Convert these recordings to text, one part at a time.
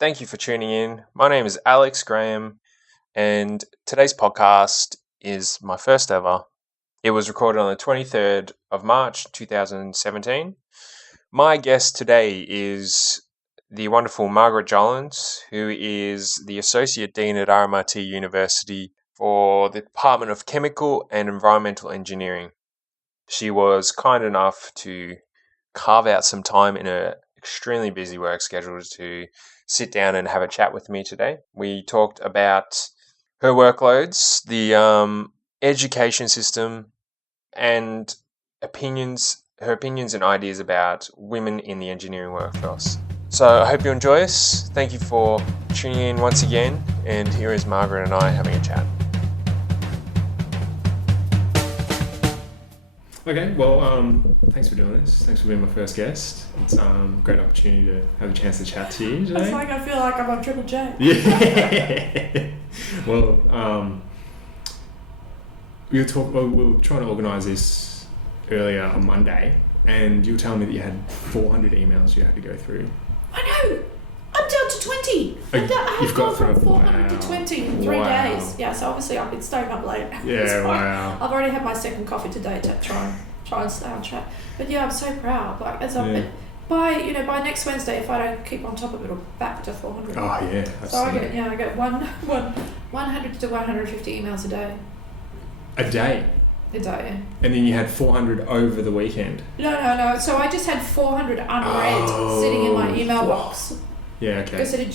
Thank you for tuning in. My name is Alex Graham, and today's podcast is my first ever. It was recorded on the 23rd of March 2017. My guest today is the wonderful Margaret Jollands, who is the Associate Dean at RMIT University for the Department of Chemical and Environmental Engineering. She was kind enough to carve out some time in her extremely busy work schedule to sit down and have a chat with me today. We talked about her workloads, the education system, and her opinions and ideas about women in the engineering workforce. So I hope you enjoy this. Thank you for tuning in once again, and here is Margaret and I having a chat. Okay, well, thanks for doing this. Thanks for being my first guest. It's a great opportunity to have a chance to chat to you today. It's like I feel like I'm on Triple J. Yeah. Well, we were trying to organise this earlier on Monday, and you were telling me that you had 400 emails you had to go through. I know! I'm down to 20! I've gone from 400 to 20 in 3 days. Yeah, so obviously I've been staying up late. Yeah, wow. I've already had my second coffee today to try and stay on track. But yeah, I'm so proud. Like by next Wednesday, if I don't keep on top of it, I'll back to 400. Oh yeah, absolutely. So I get 100 to 150 emails a day. A day? A day. And then you had 400 over the weekend? No. So I just had 400 unread sitting in my email box. Yeah, okay. Because it had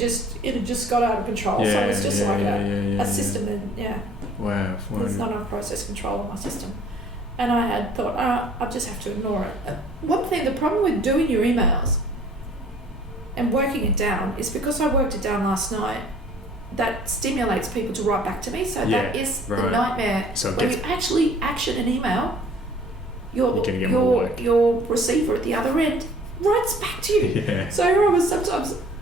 just got out of control, so it's just a system, and Wow, there's not enough process control on my system. And I had thought, I just have to ignore it. One thing, the problem with doing your emails and working it down is because I worked it down last night, that stimulates people to write back to me, so that is the nightmare. So when you actually action an email, your receiver at the other end writes back to you. Yeah. So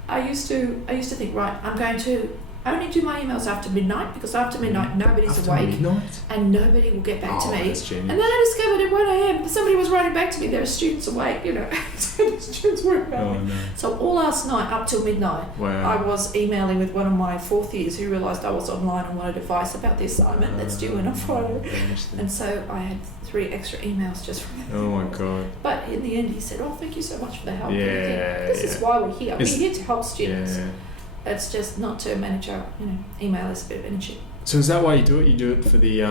I used to think, right, I'm going to only do my emails after midnight, because after midnight nobody's awake and nobody will get back to me. And then I discovered at 1 a.m. somebody was writing back to me, there are students awake, so the students were about me. No. So all last night up till midnight, I was emailing with one of my fourth years who realised I was online and wanted advice about the assignment that's due in on Friday. And so I had 3 extra emails just from that. Oh my God. But in the end he said, thank you so much for the help. Yeah, this is why we're here. We're here to help students. Yeah. It's just not to manage our, email is a bit of energy. So is that why you do it? You do it for the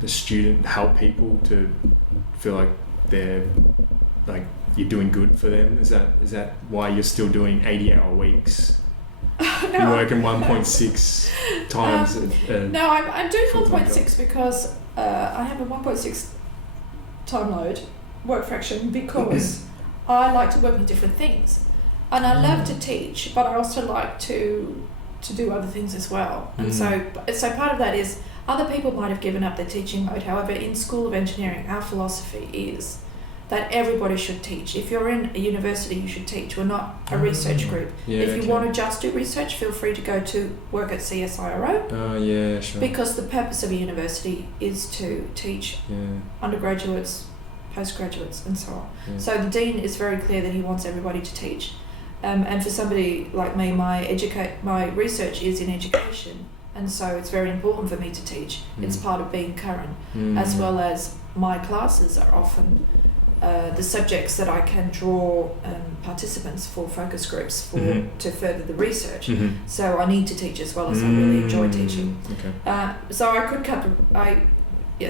the student, help people to feel like they're you're doing good for them? Is that why you're still doing 80-hour weeks? No, you're working 1.6 times. No, I'm doing 1.6 because I have a 1.6 time load work fraction because I like to work on different things. And I love to teach, but I also like to do other things as well. And so part of that is other people might have given up their teaching mode. However, in School of Engineering, our philosophy is that everybody should teach. If you're in a university, you should teach. We're not a research group. If you want to just do research, feel free to go to work at CSIRO. Oh, yeah, sure. Because the purpose of a university is to teach undergraduates, postgraduates, and so on. Yeah. So the Dean is very clear that he wants everybody to teach. And for somebody like me, my research is in education, and so it's very important for me to teach. It's part of being current, as well as my classes are often the subjects that I can draw participants for focus groups to further the research. So I need to teach as well as I really enjoy teaching. Okay. So I could cut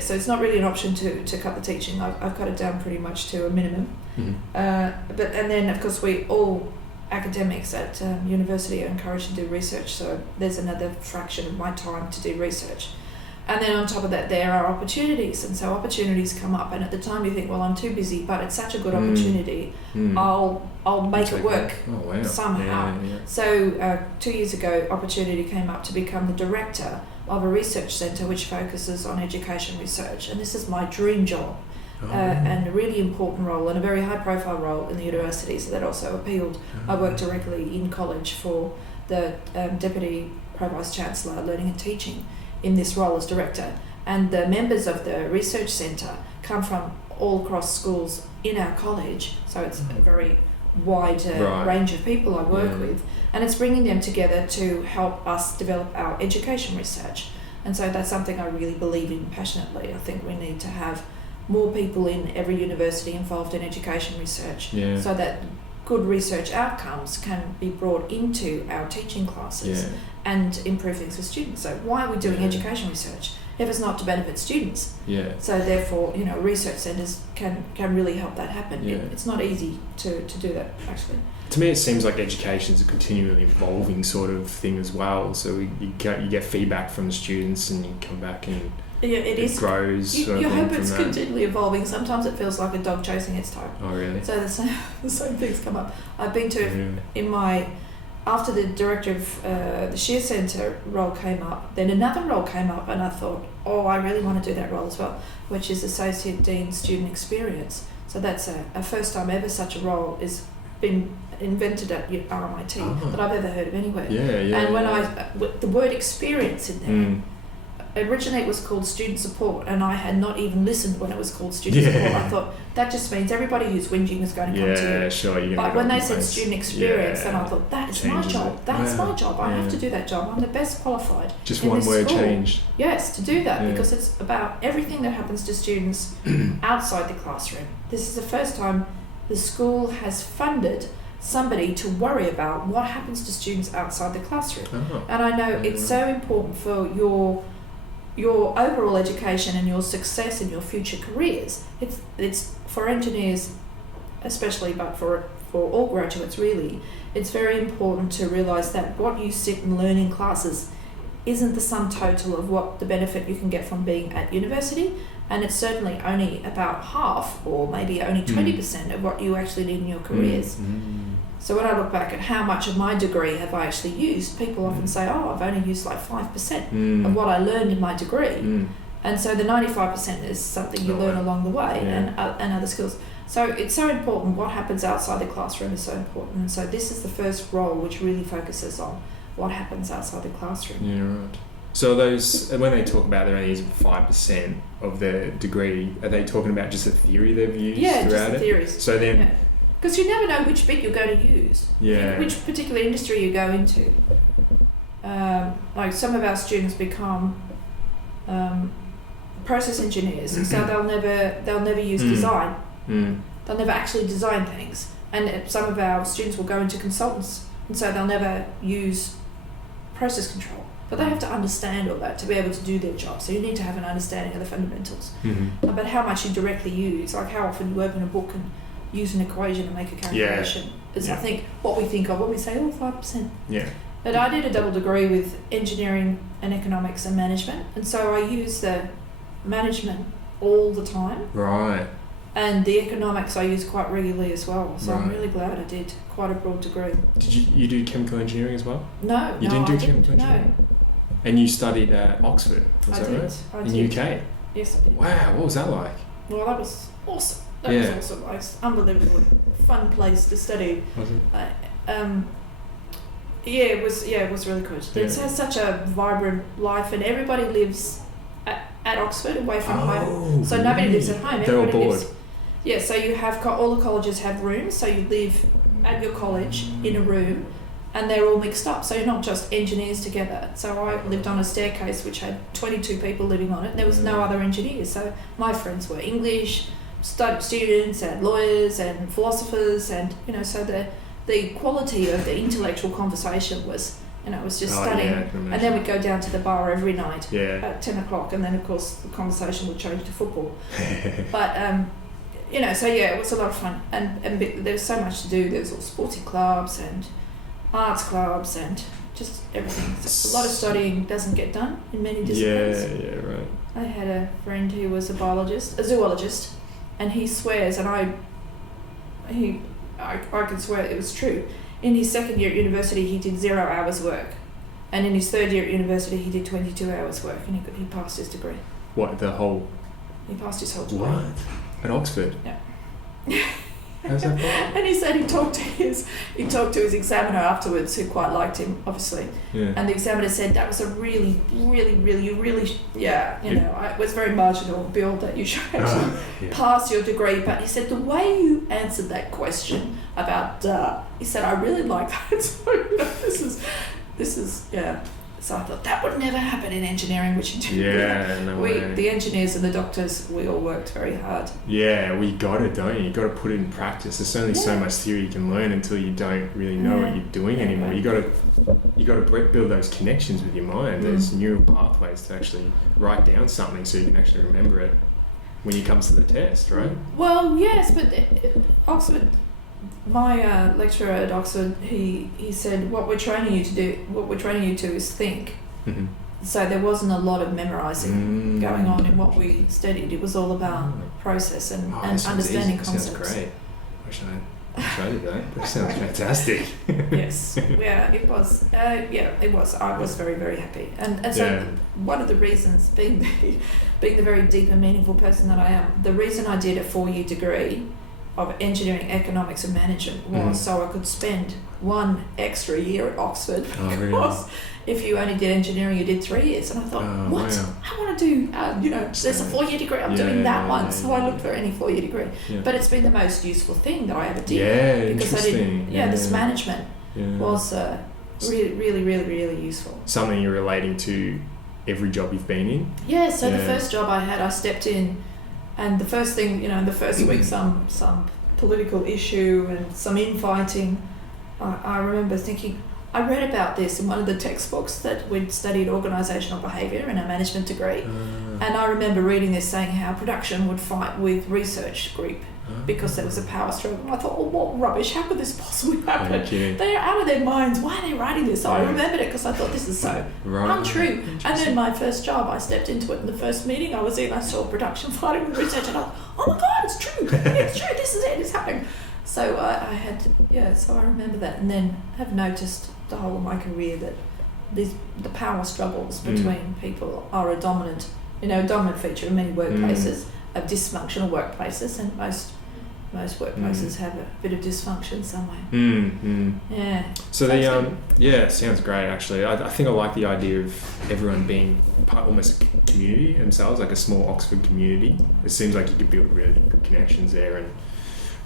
so it's not really an option to cut the teaching. I've cut it down pretty much to a minimum. And then of course we all academics at university are encouraged to do research, so there's another fraction of my time to do research. And then on top of that there are opportunities, and so opportunities come up, and at the time you think, well, I'm too busy, but it's such a good opportunity, I'll make it work somehow. Yeah. So 2 years ago, opportunity came up to become the director of a research centre which focuses on education research, and this is my dream job. And a really important role and a very high profile role in the university, so that also appealed. I work directly in college for the Deputy Pro-Vice Chancellor Learning and Teaching in this role as director, and the members of the research centre come from all across schools in our college, so it's a very wider range of people I work with, and it's bringing them together to help us develop our education research. And so that's something I really believe in passionately. I think we need to have more people in every university involved in education research, so that good research outcomes can be brought into our teaching classes and improve things for students. So why are we doing education research if it's not to benefit students? So therefore, research centres can really help that happen. It's not easy to do that, actually. To me, it seems like education is a continually evolving sort of thing as well. So you get feedback from the students, and you come back and it grows. You hope it's continually evolving. Sometimes it feels like a dog chasing its tail. Oh, really? So the same things come up. I've been to after the director of the Shear Centre role came up, then another role came up, and I thought, I really want to do that role as well, which is Associate Dean Student Experience. So that's a first time ever such a role is been invented at RMIT that I've ever heard of anywhere. And when the word experience in there, originally it was called student support, and I had not even listened when it was called student support. I thought that just means everybody who's whinging is going to come to you. Sure. But when they said student experience, then I thought that is my job. That's my job. I have to do that job. I'm the best qualified. Just one word changed. Yes, to do that, because it's about everything that happens to students outside the classroom. This is the first time the school has funded somebody to worry about what happens to students outside the classroom. And I know it's so important for your overall education and your success in your future careers. It's for engineers especially, but for all graduates really, it's very important to realise that what you sit and learn in classes isn't the sum total of what the benefit you can get from being at university, and it's certainly only about half or maybe only 20% of what you actually need in your careers. So when I look back at how much of my degree have I actually used, people often say, I've only used like 5% of what I learned in my degree. And so the 95% is something you learn along the way and other skills. So it's so important. What happens outside the classroom is so important. And so this is the first role which really focuses on what happens outside the classroom. Yeah, right. So those, when they talk about they're only using 5% of their degree, are they talking about just the theory they've used throughout it? Yeah, just the theories. So then... Because you never know which bit you're going to use, which particular industry you go into. Like some of our students become process engineers, so they'll never use design. They'll never actually design things. And some of our students will go into consultants, and so they'll never use process control. But they have to understand all that to be able to do their job. So you need to have an understanding of the fundamentals. But how much you directly use, like how often you open a book and use an equation and make a calculation is I think what we think of when we say 5%. But I did a double degree with engineering and economics and management, and so I use the management all the time. Right. And the economics I use quite regularly as well. So I'm really glad I did quite a broad degree. Did you do chemical engineering as well? No. You didn't do chemical engineering? No. And you studied at Oxford, was that right? I in did. UK? Yes, I did. Wow, what was that like? Well, that was awesome. That was awesome. It was unbelievable, fun place to study. Was it? It was really good. It has such a vibrant life, and everybody lives at Oxford, away from home. So nobody lives at home. They're all bored. So you have all the colleges have rooms, so you live at your college in a room, and they're all mixed up. So you're not just engineers together. So I lived on a staircase which had 22 people living on it. And there was no other engineers. So my friends were English students and lawyers and philosophers, and so the quality of the intellectual conversation was was just stunning. And then we'd go down to the bar every night at 10 o'clock, and then of course the conversation would change to football. But so it was a lot of fun, and there was so much to do. There was all sporting clubs and arts clubs and just everything. So a lot of studying doesn't get done in many disciplines. Yeah, right. I had a friend who was a zoologist, and he swears, and I can swear it was true. In his second year at university, he did 0 hours work, and in his third year at university, he did 22 hours work, and he passed his degree. What, the whole? He passed his whole degree. What? At Oxford? Yeah. How's that for? And he said he talked to his examiner afterwards, who quite liked him, obviously. Yeah. And the examiner said that was a really, it was very marginal, Bill, that you should actually pass your degree. But he said the way you answered that question about, he said, I really like that. So this is. So I thought that would never happen in engineering, which the engineers and the doctors, we all worked very hard. Yeah, well, you got it, don't you? You got to put it in practice. There's only so much theory you can learn until you don't really know what you're doing anymore. Right. You got to build those connections with your mind. There's neural pathways to actually write down something so you can actually remember it when it comes to the test, right? Well, yes, but Oxford. My lecturer at Oxford, he said, what we're training you to is think. Mm-hmm. So there wasn't a lot of memorising going on in what we studied. It was all about process and understanding concepts. Sounds great. Wish I did that. That sounds fantastic. Yes, yeah, it was. It was. I was very, very happy. And so one of the reasons, being the very deep and meaningful person that I am, the reason I did a 4-year degree of engineering, economics and management was so I could spend 1 extra year at Oxford, because if you only did engineering you did 3 years, and I thought I want to do there's a 4-year degree, I'm doing that one, so I looked for any 4-year degree, but it's been the most useful thing that I ever did, because I didn't this management was really, really, really, really useful. Something you're relating to every job you've been in? So the first job I had, I stepped in. And the first thing, in the first week, some political issue and some infighting. I remember thinking, I read about this in one of the textbooks that we'd studied organisational behaviour in a management degree. And I remember reading this saying how production would fight with research group because there was a power struggle. And I thought, what rubbish, how could this possibly happen? They're out of their minds, why are they writing this? So I remembered it because I thought this is so untrue. And then my first job, I stepped into it in the first meeting I was in, I saw production fighting with research, and I thought, oh my God, it's true, it's true, this is it, it's happening. So I had to, so I remember that, and then have noticed the whole of my career that the power struggles between people are a dominant feature in many workplaces, of dysfunctional workplaces, and most workplaces have a bit of dysfunction somewhere. Yeah. So sounds great actually. I think I like the idea of everyone being almost a community themselves, like a small Oxford community. It seems like you could build really good connections there, and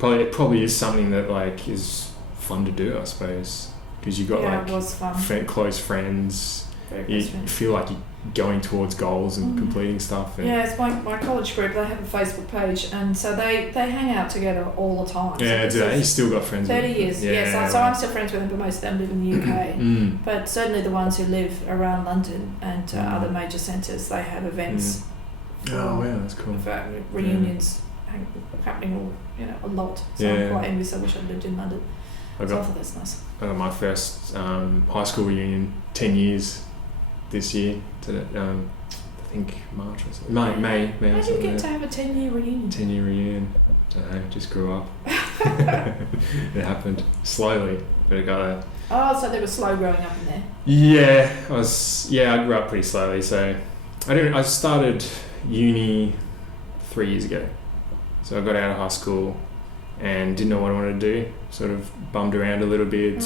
it probably is something that like is fun to do, I suppose, because you got it was fun. Close friends. You feel like you're going towards goals and completing stuff. And it's my college group. They have a Facebook page, and so they hang out together all the time. Yeah, so do they? You still got friends 30 with them? years, so I'm still friends with them, but most of them live in the UK. But certainly the ones who live around London and other major centres, they have events. Oh, wow, that's cool. In fact, reunions happening a lot. So I'm quite envious. I wish I'd lived in London. I thought that's nice. I got my first high school reunion, 10 years this year, I think March or something. May How did you get to have a 10-year reunion? 10-year reunion. I don't know, just grew up. It happened slowly, but it got there. Oh, so they were slow growing up in there? Yeah, I grew up pretty slowly. So I started uni 3 years ago. So I got out of high school and didn't know what I wanted to do. Sort of bummed around a little bit.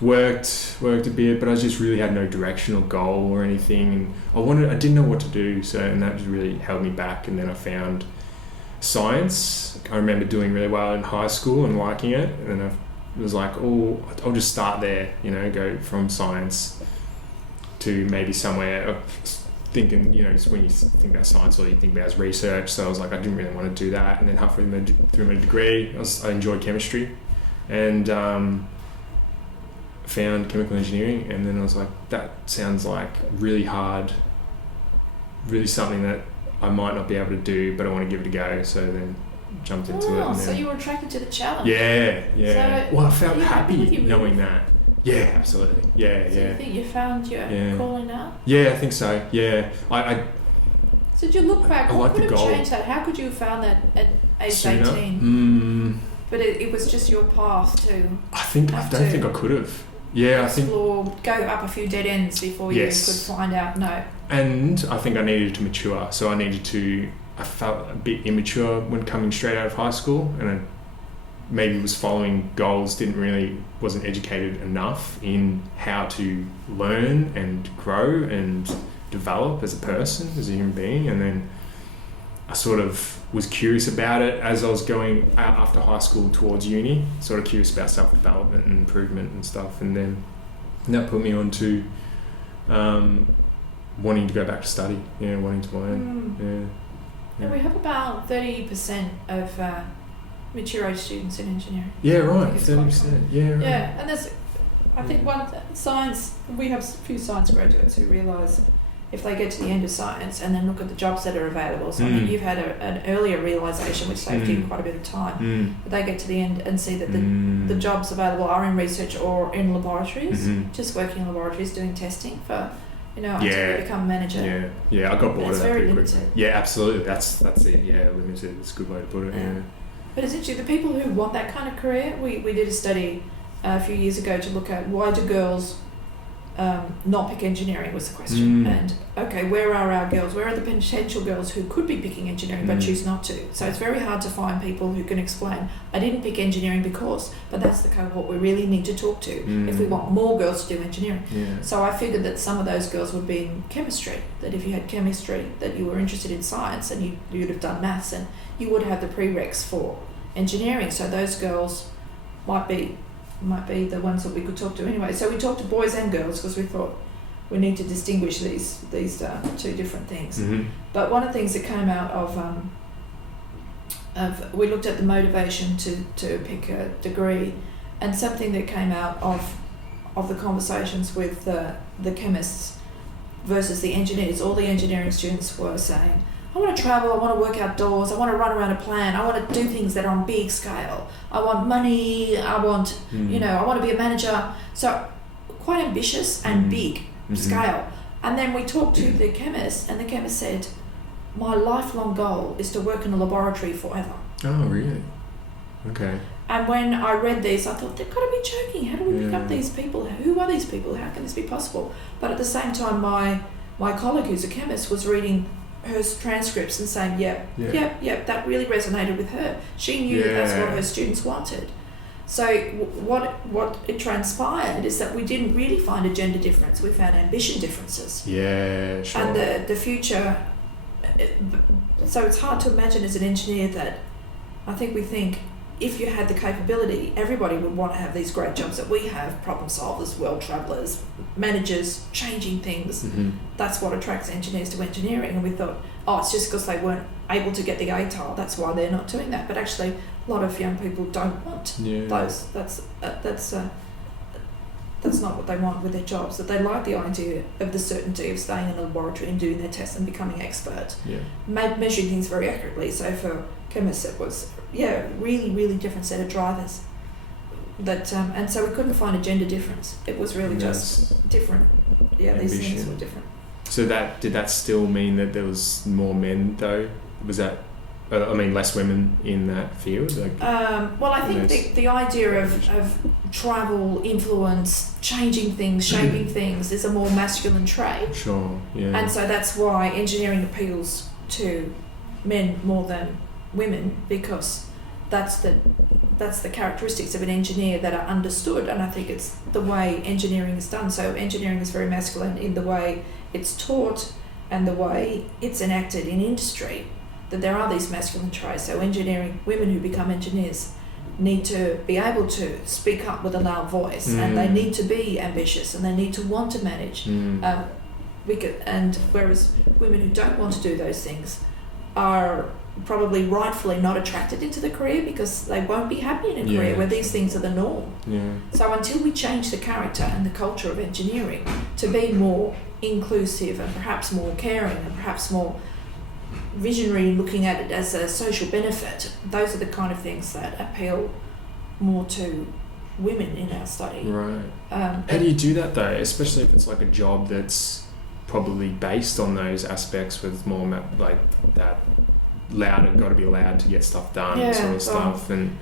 Worked a bit, but I just really had no directional goal or anything. And I didn't know what to do, and that just really held me back. And then I found science. I remember doing really well in high school and liking it, and I was like, oh, I'll just start there, go from science to maybe somewhere. Thinking, when you think about science, all you think about is research. So I was like, I didn't really want to do that. And then halfway through my degree, I enjoyed chemistry, and found chemical engineering, and then I was like, that sounds like really hard, really something that I might not be able to do, but I want to give it a go. So then jumped into it. So you were attracted to the challenge. Yeah. So well, I felt happy knowing that. Yeah, absolutely. Yeah. So you think you found your calling now? Yeah, I think so. Yeah. So did you look back? What could have changed that? How could you have found that at age 18? But it was just your path to. I don't think I could have. Yeah, explore, go up a few dead ends before you could find out. No. And I think I needed to mature, so I needed to I felt a bit immature when coming straight out of high school, and I maybe was following goals, wasn't educated enough in how to learn and grow and develop as a person, as a human being. And then I sort of was curious about it as I was going out after high school towards uni, sort of curious about self-development and improvement and stuff. And then that put me on to wanting to go back to study, wanting to learn. And we have about 30% of mature age students in engineering. Yeah, right, 30%. Yeah, right. Yeah, and there's, I think science, we have a few science graduates who realise if they get to the end of science and then look at the jobs that are available, so I think you've had an earlier realisation which saved you quite a bit of time, but they get to the end and see that the jobs available are in research or in laboratories, just working in laboratories doing testing for, until you become a manager. Yeah, I got bored of that pretty limited. quickly. Yeah, absolutely, that's it, limited, it's a good way to put it, But it's interesting, the people who want that kind of career, we did a study a few years ago to look at why do girls not pick engineering was the question. And okay, where are our girls? Where are the potential girls who could be picking engineering but choose not to? So it's very hard to find people who can explain, I didn't pick engineering because, but that's the cohort we really need to talk to if we want more girls to do engineering. So I figured that some of those girls would be in chemistry, that if you had chemistry, that you were interested in science and you'd have done maths and you would have the prereqs for engineering. So those girls might be the ones that we could talk to anyway. So we talked to boys and girls because we thought we need to distinguish these two different things. But one of the things that came out of we looked at the motivation to pick a degree, and something that came out of the conversations with the chemists versus the engineers. All the engineering students were saying, I want to travel, I want to work outdoors, I want to run around a plant, I want to do things that are on big scale. I want money, I want, I want to be a manager. So quite ambitious and big scale. And then we talked to the chemist, and the chemist said, my lifelong goal is to work in a laboratory forever. Oh, really? Okay. And when I read these, I thought, they've got to be joking. How do we pick up these people? Who are these people? How can this be possible? But at the same time, my colleague who's a chemist was reading her transcripts and saying, yep, that really resonated with her. She knew that that's what her students wanted. So what it transpired is that we didn't really find a gender difference. We found ambition differences. Yeah, sure. And the future. So it's hard to imagine as an engineer that I think we think if you had the capability, everybody would want to have these great jobs that we have, problem solvers, world travellers, managers, changing things. That's what attracts engineers to engineering. And we thought, it's just because they weren't able to get the ATAR, that's why they're not doing that. But actually, a lot of young people don't want those. That's not what they want with their jobs. That they like the idea of the certainty of staying in a laboratory and doing their tests and becoming expert, measuring things very accurately. So for chemists, it was really, really different set of drivers. That and so we couldn't find a gender difference. It was really just different. Yeah, ambition. These things were different. So did that still mean that there was more men though? Was that less women in that field? Well, I think the idea of travel, influence, changing things, shaping things is a more masculine trait. Sure, yeah. And so that's why engineering appeals to men more than women, because that's the characteristics of an engineer that are understood, and I think it's the way engineering is done. So engineering is very masculine in the way it's taught and the way it's enacted in industry, that there are these masculine traits. So engineering, women who become engineers need to be able to speak up with a loud voice, and they need to be ambitious, and they need to want to manage. And whereas women who don't want to do those things are probably rightfully not attracted into the career because they won't be happy in a career where these things are the norm. So until we change the character and the culture of engineering to be more inclusive and perhaps more caring and perhaps more visionary, looking at it as a social benefit, those are the kind of things that appeal more to women in our study. Right. How do you do that though, especially if it's like a job that's probably based on those aspects with more like that loud and got to be loud to get stuff done sort of stuff? And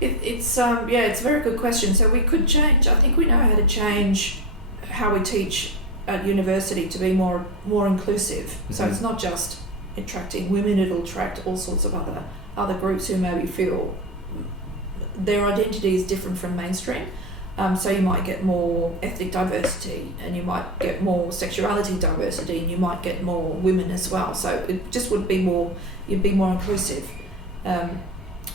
it's a very good question. So we could change. I think we know how to change how we teach at university to be more inclusive. So it's not just attracting women, it'll attract all sorts of other groups who maybe feel their identity is different from mainstream. So you might get more ethnic diversity, and you might get more sexuality diversity, and you might get more women as well. So it just would be more, you'd be more inclusive.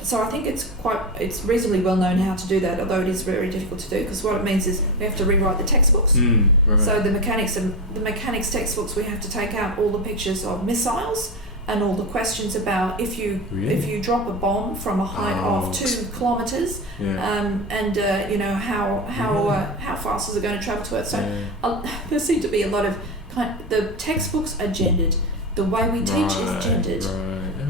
So I think it's reasonably well known how to do that, although it is very difficult to do, because what it means is we have to rewrite the textbooks. Right. So the mechanics textbooks, we have to take out all the pictures of missiles and all the questions about if you drop a bomb from a height of 2 kilometers, and you know how fast is it going to travel to Earth. So there seem to be a lot of the textbooks are gendered. The way we teach is gendered.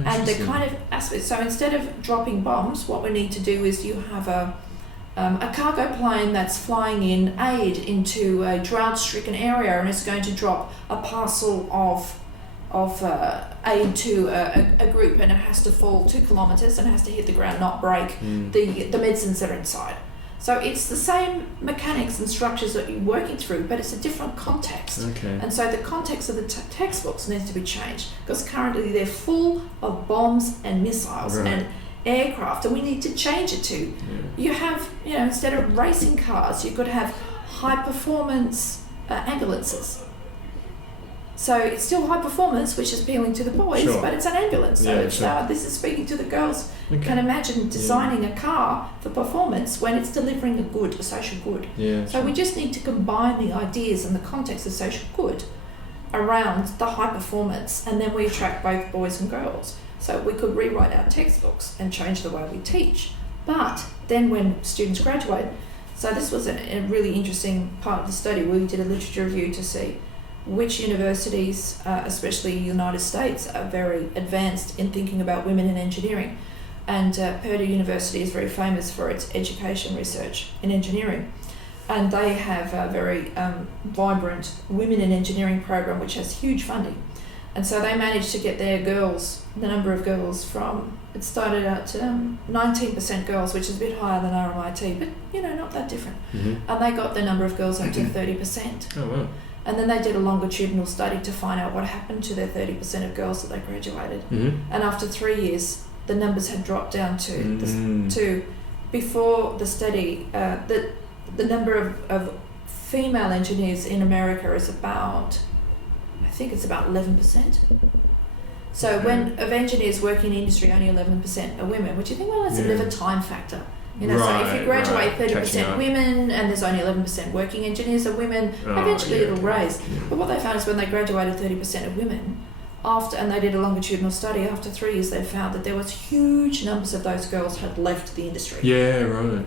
And the kind of aspect. So instead of dropping bombs, what we need to do is you have a cargo plane that's flying in aid into a drought-stricken area, and it's going to drop a parcel of aid to a group, and it has to fall 2 kilometers and has to hit the ground, not break the medicines that are inside. So it's the same mechanics and structures that you're working through, but it's a different context. Okay. And so the context of the textbooks needs to be changed, because currently they're full of bombs and missiles and aircraft, and we need to change it to, you have, you know, instead of racing cars, you could have high performance ambulances. So it's still high performance, which is appealing to the boys, but it's an ambulance. So this is speaking to the girls. Can imagine designing a car for performance when it's delivering a social good. So we just need to combine the ideas and the context of social good around the high performance, and then we attract both boys and girls. So we could rewrite our textbooks and change the way we teach. But then when students graduate, so this was a really interesting part of the study. We did a literature review to see which universities, especially the United States, are very advanced in thinking about women in engineering. And Purdue University is very famous for its education research in engineering. And they have a very vibrant Women in Engineering program, which has huge funding. And so they managed to get their girls, the number of girls from, it started at 19% girls, which is a bit higher than RMIT, but, you know, not that different. And they got the number of girls up to 30%. Oh, wow. And then they did a longitudinal study to find out what happened to their 30% of girls that they graduated. And after 3 years, the numbers had dropped down to before the study, the number of female engineers in America is about, I think it's about 11%. So when of engineers working in industry, only 11% are women, which you think, well, that's a bit of a time factor. You know, so if you graduate 30% women and there's only 11% working engineers are women, eventually it'll raise. But what they found is when they graduated 30% of women, and they did a longitudinal study, after 3 years they found that there was huge numbers of those girls had left the industry.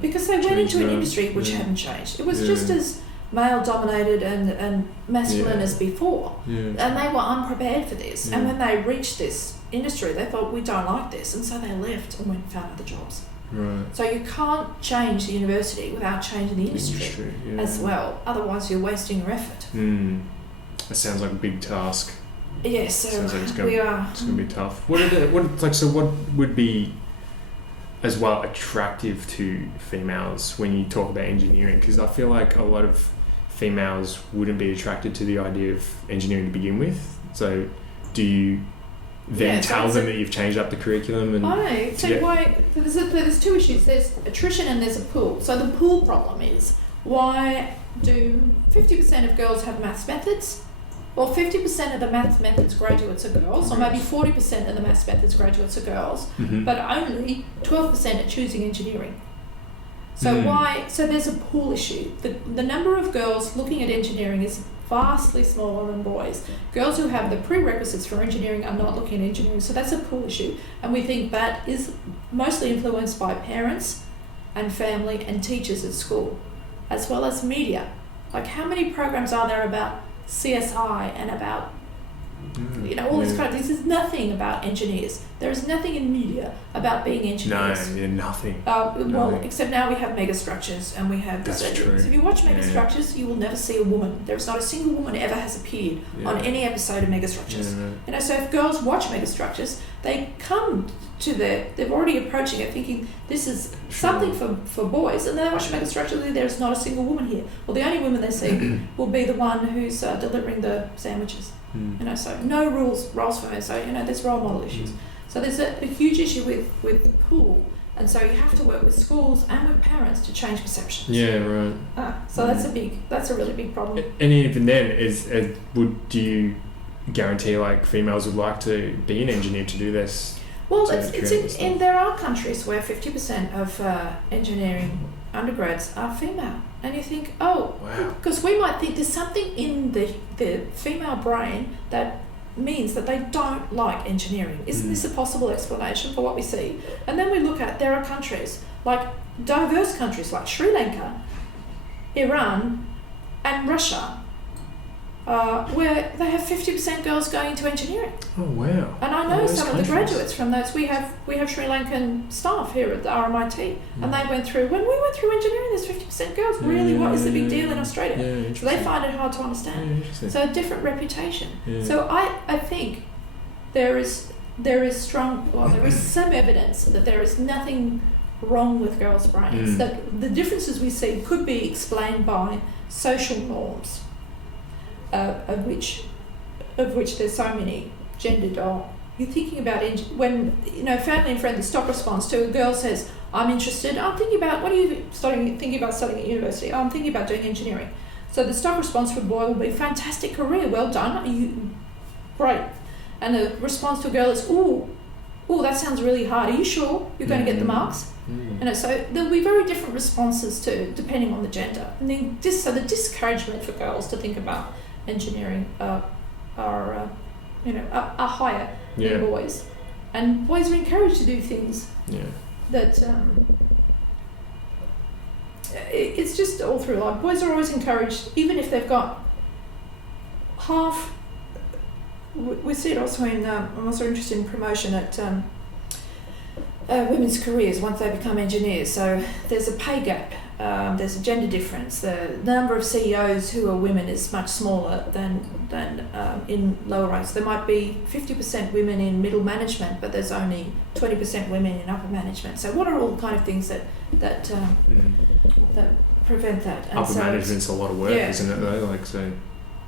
Because they went into an industry which hadn't changed. It was just as male dominated and masculine as before. And they were unprepared for this. And when they reached this industry, they thought, we don't like this. And so they left and went and found other jobs. So you can't change the university without changing the industry as well. Otherwise, you're wasting your effort. That sounds like a big task. Yes, so sounds like it's we are. It's going to be tough. What would be as well attractive to females when you talk about engineering? Because I feel like a lot of females wouldn't be attracted to the idea of engineering to begin with. So do you then tell them that you've changed up the curriculum? And there's two issues. There's attrition and there's a pool. So the pool problem is, why do 50% of girls have maths methods? Well, 50% of the maths methods graduates are girls, or maybe 40% of the maths methods graduates are girls, but only 12% are choosing engineering. So so there's a pool issue. The number of girls looking at engineering is vastly smaller than boys. Girls who have the prerequisites for engineering are not looking at engineering, so that's a pool issue. And we think that is mostly influenced by parents and family and teachers at school, as well as media. Like, how many programs are there about CSI and about all this kind of things? There's nothing about engineers. There is nothing in media about being engineers. Nothing. Well, except now we have megastructures and we have. That's true. So if you watch megastructures, you will never see a woman. There's not a single woman ever has appeared on any episode of megastructures. So if girls watch megastructures, they come to they're already approaching it thinking this is something for boys, and then they watch make it structurally there's not a single woman here. Well, the only woman they see will be the one who's delivering the sandwiches. So no roles for men. So there's role model issues. So there's a huge issue with the pool, and so you have to work with schools and with parents to change perceptions. Yeah, right. So that's a really big problem. And even then, do you guarantee like females would like to be an engineer to do this? Well, there are countries where 50% of engineering undergrads are female, and you think, because we might think there's something in the female brain that means that they don't like engineering. Isn't this a possible explanation for what we see? And then we look at, there are countries, like diverse countries like Sri Lanka, Iran and Russia, where they have 50% girls going into engineering. Oh wow! And I know some of the graduates from those. We have Sri Lankan staff here at the RMIT, and they went through. When we went through engineering, there's 50% girls. Really, what is the big deal in Australia? So they find it hard to understand. So a different reputation. So I think there is strong. Well, there is some evidence that there is nothing wrong with girls' brains. That the differences we see could be explained by social norms. Of which there's so many gendered. You're thinking about when family and friends, the stock response to a girl says, "I'm interested. I'm thinking about what are you thinking about studying at university? I'm thinking about doing engineering." So the stock response for a boy will be, "Fantastic career, well done, great." And the response to a girl is, "Ooh, that sounds really hard. Are you sure you're going to get the marks?" So there'll be very different responses depending on the gender. And then the discouragement for girls to think about engineering are higher than boys, and boys are encouraged to do things that it's just all through life. Boys are always encouraged, even if they've got half. We see it also I'm also interested in promotion at women's careers once they become engineers. So there's a pay gap. There's a gender difference. The number of CEOs who are women is much smaller than in lower ranks. There might be 50% women in middle management, but there's only 20% women in upper management. So what are all the kind of things that prevent that? And upper management's a lot of work, isn't it? Though, like so.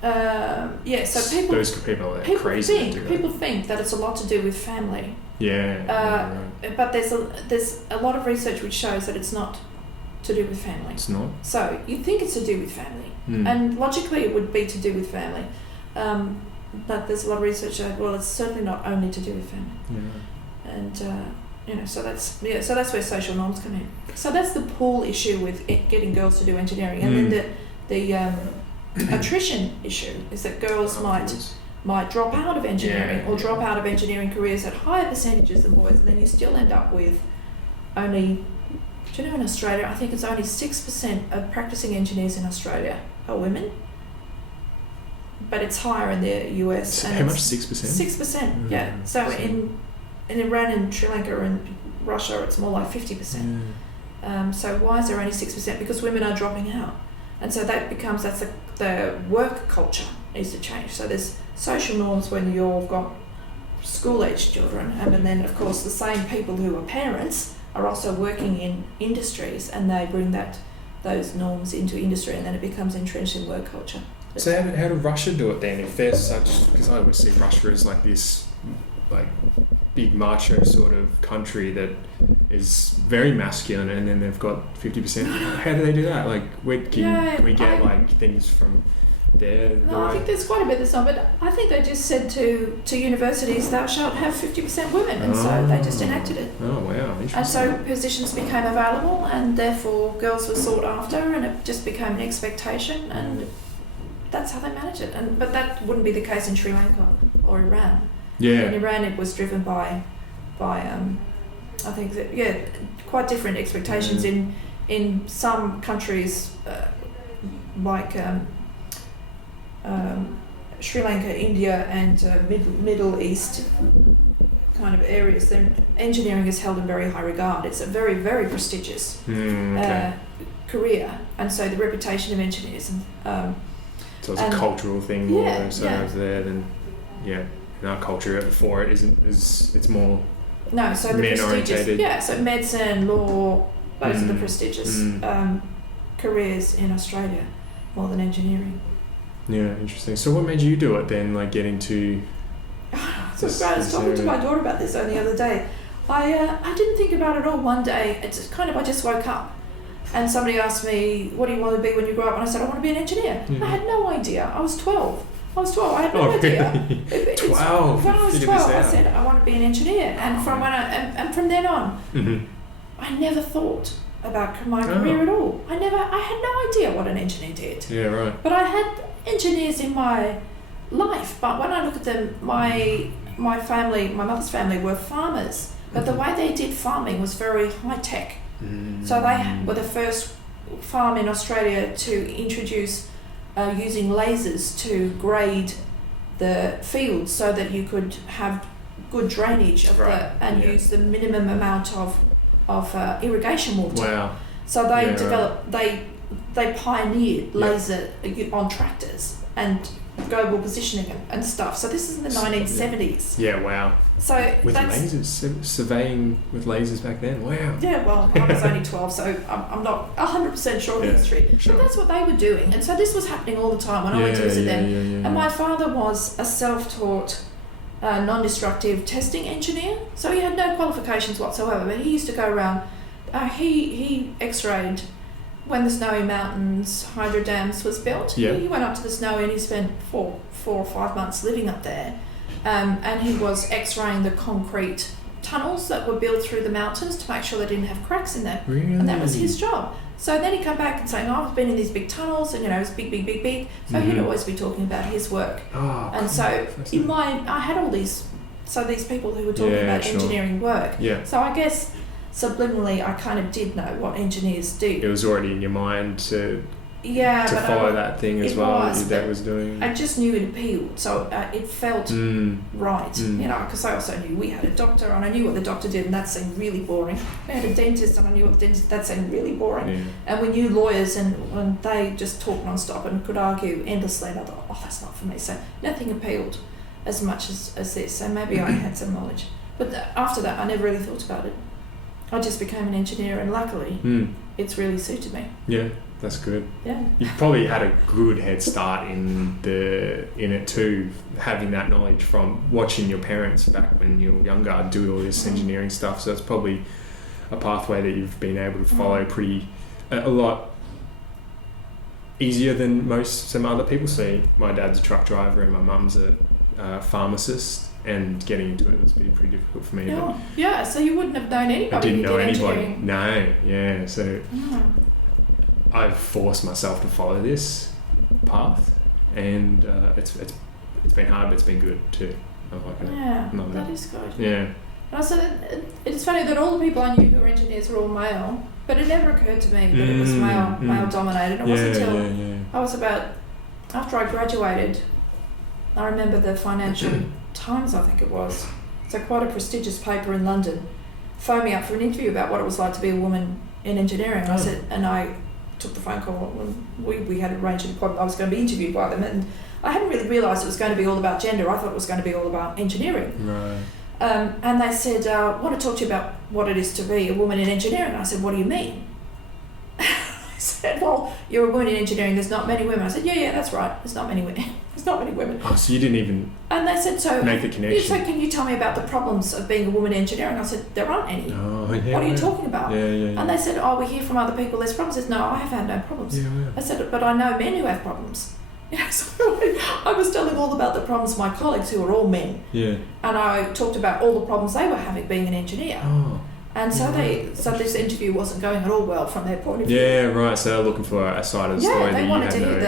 So people. Those people are crazy. People think that it's a lot to do with family. Right. But there's a lot of research which shows that it's not to do with family. It's not? So you think it's to do with family. And logically it would be to do with family. But there's a lot of research that, it's certainly not only to do with family. And, so that's where social norms come in. So that's the pool issue with getting girls to do engineering. And then the attrition issue is that girls might drop out of engineering or drop out of engineering careers at higher percentages than boys, and then you still end up with only, in Australia, I think it's only 6% of practicing engineers in Australia are women, but it's higher in the US. So and how much? 6%? 6%, So in Iran and Sri Lanka and Russia, it's more like 50%. So why is there only 6%? Because women are dropping out. And so that's the work culture needs to change. So there's social norms when you've got school-aged children, and then of course the same people who are parents are also working in industries, and they bring those norms into industry, and then it becomes entrenched in work culture. So how did Russia do it then? If there's such, because I always see Russia as like this, like big macho sort of country that is very masculine, and then they've got 50%. How do they do that? Like, can we get like things from there? No, I think there's quite a bit that's not, but I think they just said to universities, thou shalt have 50% women, and so they just enacted it. Oh wow, interesting. And so positions became available, and therefore girls were sought after, and it just became an expectation, and that's how they manage it. But that wouldn't be the case in Sri Lanka or Iran. In Iran, it was driven by I think that quite different expectations in some countries like Sri Lanka, India, and Middle East kind of areas. Then engineering is held in very high regard. It's a very, very prestigious career, and so the reputation of engineers so it's a cultural thing more so over there than in our culture for it it's more No, so the men prestigious, orientated. yeah, so medicine, law, those are the prestigious careers in Australia more than engineering. Yeah, interesting. So what made you do it then, like get into So I was talking to my daughter about this only the other day. I didn't think about it all one day. It's kind of, I just woke up and somebody asked me, what do you want to be when you grow up? And I said, I want to be an engineer. Yeah. I had no idea. I was 12. I had no idea. Really? 12? When I was 12, I said, I want to be an engineer. And from and from then on, I never thought about my career at all. I had no idea what an engineer did. Yeah, right. But I had engineers in my life. But when I look at them, my family, my mother's family were farmers. But the way they did farming was very high tech. So they were the first farm in Australia to introduce using lasers to grade the fields so that you could have good drainage of use the minimum amount of irrigation water. Wow. So they developed, they pioneered laser on tractors and global positioning and stuff. So this is in the 1970s. Yeah, wow. So with lasers, surveying with lasers back then. Wow. Yeah, well, I was only 12, so I'm not 100% sure of the history. Sure. But that's what they were doing. And so this was happening all the time when I went to visit them. And my father was a self-taught, non-destructive testing engineer. So he had no qualifications whatsoever, but he used to go around. He x-rayed when the Snowy Mountains hydro dams was built. Yeah. He went up to the Snowy and he spent 4 or 5 months living up there. And he was x-raying the concrete tunnels that were built through the mountains to make sure they didn't have cracks in them. Really? And that was his job. So then he'd come back and say, I've been in these big tunnels, and it was big. So he'd always be talking about his work. Oh, and so I had all these people who were talking about engineering work. Yeah. So I guess subliminally I kind of did know what engineers do. It was already in your mind to but follow that thing as well that your dad was doing. I just knew it appealed, so it felt right, because I also knew we had a doctor and I knew what the doctor did, and that seemed really boring. We had a dentist and I knew what the dentist, that seemed really boring. Yeah. And we knew lawyers, and when they just talked non-stop and could argue endlessly, and I thought, that's not for me. So nothing appealed as much as this, so maybe I had some knowledge. But after that, I never really thought about it. I just became an engineer, and luckily it's really suited me. Yeah. That's good. Yeah. You probably had a good head start in it too, having that knowledge from watching your parents back when you were younger do all this engineering stuff. So it's probably a pathway that you've been able to follow a lot easier than some other people see. My dad's a truck driver and my mum's a pharmacist, and getting into it was pretty difficult for me. Yeah. So you wouldn't have known anybody. I didn't know anybody. Engineering. No. Yeah. So. I've forced myself to follow this path, and it's been hard, but it's been good too. I'm like, that is good. Yeah. And also, it's funny that all the people I knew who were engineers were all male, but it never occurred to me that it was male dominated. It wasn't until I was after I graduated. I remember the Financial Times, I think it was, so quite a prestigious paper in London, phoned me up for an interview about what it was like to be a woman in engineering. And I said, and I took the phone call when we had arranged an appointment. I was going to be interviewed by them, and I hadn't really realised it was going to be all about gender. I thought it was going to be all about engineering. Right. And they said, I want to talk to you about what it is to be a woman in engineering. And I said, what do you mean? I said, well, you're a woman in engineering, there's not many women. I said, yeah, that's right, there's not many women. There's not many women. Oh, so you didn't even and they said, so make the connection. So can you tell me about the problems of being a woman in engineering? I said, there aren't any. Oh, yeah, what are you talking about? Yeah. And they said, we hear from other people there's problems. I said, no, I have had no problems. Yeah. I said, but I know men who have problems. So I was telling all about the problems of my colleagues who were all men. Yeah. And I talked about all the problems they were having being an engineer. Oh. And so this interview wasn't going at all well from their point of view. Yeah, right. So they're looking for a side of the story. Yeah, they wanted to hear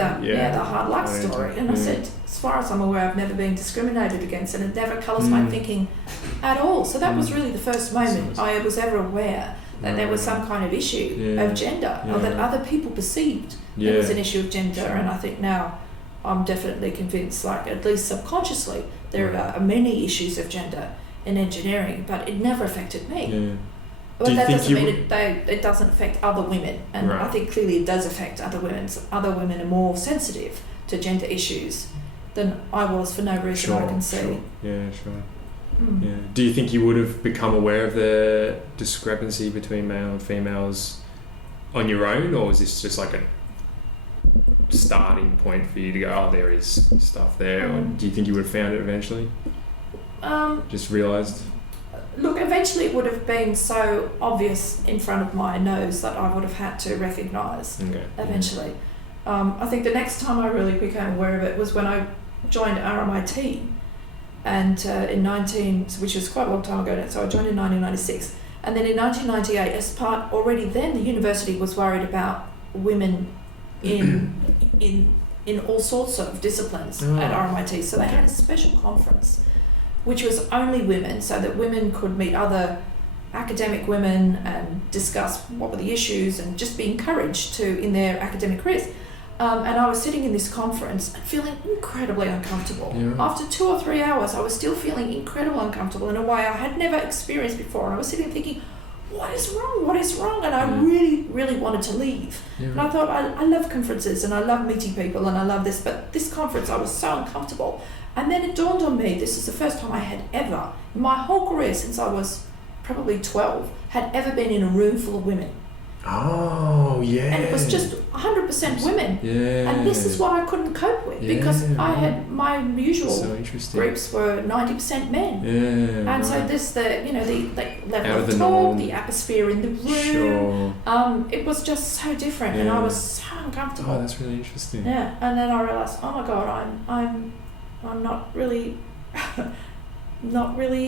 the hard luck story. story. And I said, as far as I'm aware, I've never been discriminated against, and it never colours my thinking at all. So that was really the first moment I was ever aware that there was some kind of issue of gender, or that other people perceived there was an issue of gender. And I think now I'm definitely convinced, like at least subconsciously, there are many issues of gender in engineering, but it never affected me. Yeah. But that doesn't mean it doesn't affect other women, and right. I think clearly it does affect other women. So other women are more sensitive to gender issues than I was for no reason I can see. Sure. Yeah, sure. Mm. Yeah. Do you think you would have become aware of the discrepancy between male and females on your own, or was this just like a starting point for you to go, oh, there is stuff there, or do you think you would have found it eventually? Just realised? Look, eventually it would have been so obvious in front of my nose that I would have had to recognise eventually. I think the next time I really became aware of it was when I joined RMIT, and which was quite a long time ago now, so I joined in 1996, and then in 1998, as part, already then the university was worried about women in all sorts of disciplines at RMIT, so they had a special conference which was only women, so that women could meet other academic women and discuss what were the issues and just be encouraged to in their academic careers. And I was sitting in this conference and feeling incredibly uncomfortable. Yeah. After 2 or 3 hours, I was still feeling incredibly uncomfortable in a way I had never experienced before. And I was sitting thinking, what is wrong? What is wrong? And I really, really wanted to leave. Yeah. And I thought, I love conferences and I love meeting people and I love this, but this conference, I was so uncomfortable. And then it dawned on me, this is the first time I had ever, in my whole career since I was probably 12, had ever been in a room full of women. Oh, yeah. And it was just 100% women. Yeah. And this is what I couldn't cope with because I had my usual groups were 90% men. Yeah. And so this, the level of talk, the atmosphere in the room, it was just so different, and I was so uncomfortable. Oh, that's really interesting. Yeah. And then I realised, oh my God, I'm not really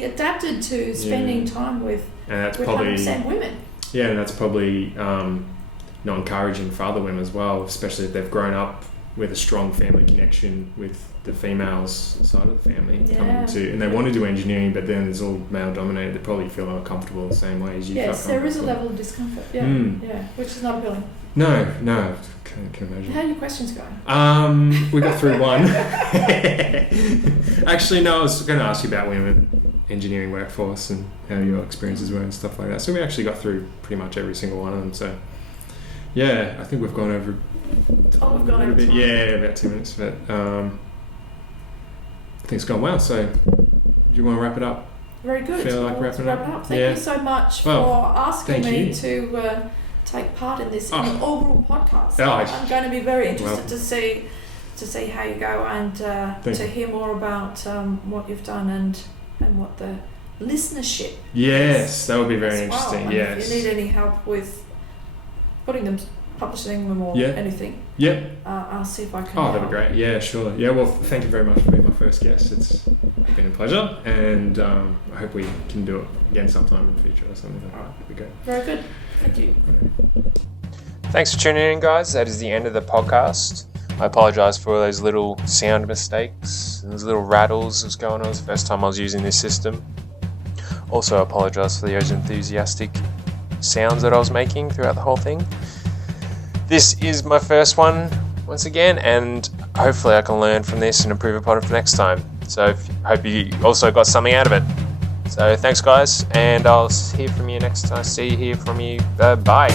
adapted to spending time with 100% women. Yeah, and that's probably not encouraging for other women as well, especially if they've grown up with a strong family connection with the females side of the family, and they want to do engineering, but then it's all male dominated. They probably feel uncomfortable the same way as you. Yes, there is a level of discomfort. Yeah, which is not appealing. No, can imagine. How are your questions going? We got through one. Actually, no, I was going to ask you about women engineering workforce and how your experiences were and stuff like that. So we actually got through pretty much every single one of them. So yeah, I think we've gone over. We've gone over a bit. Yeah, about 2 minutes, but I think it's gone well. So do you want to wrap it up? Very good. Feel like wrapping it up? Thank you so much for asking me to take part in this inaugural podcast. I'm going to be very interested to see how you go and to hear more about what you've done and what the listenership is. That would be very interesting. And yes. If you need any help with publishing them or anything, I'll see if I can. That'd be great. Yeah, sure. Yeah, well, thank you very much for being my first guest. It's been a pleasure, and I hope we can do it again sometime in the future or something like that. That'd be great. Very good. Thank you. Thanks for tuning in, guys. That is the end of the podcast. I apologise for all those little sound mistakes, those little rattles that was going on. It was the first time I was using this system. Also, I apologise for those enthusiastic sounds that I was making throughout the whole thing. This is my first one, once again, and hopefully I can learn from this and improve upon it for next time. So, hope you also got something out of it. So, thanks, guys, and I'll hear from you next time. Hear from you. Bye.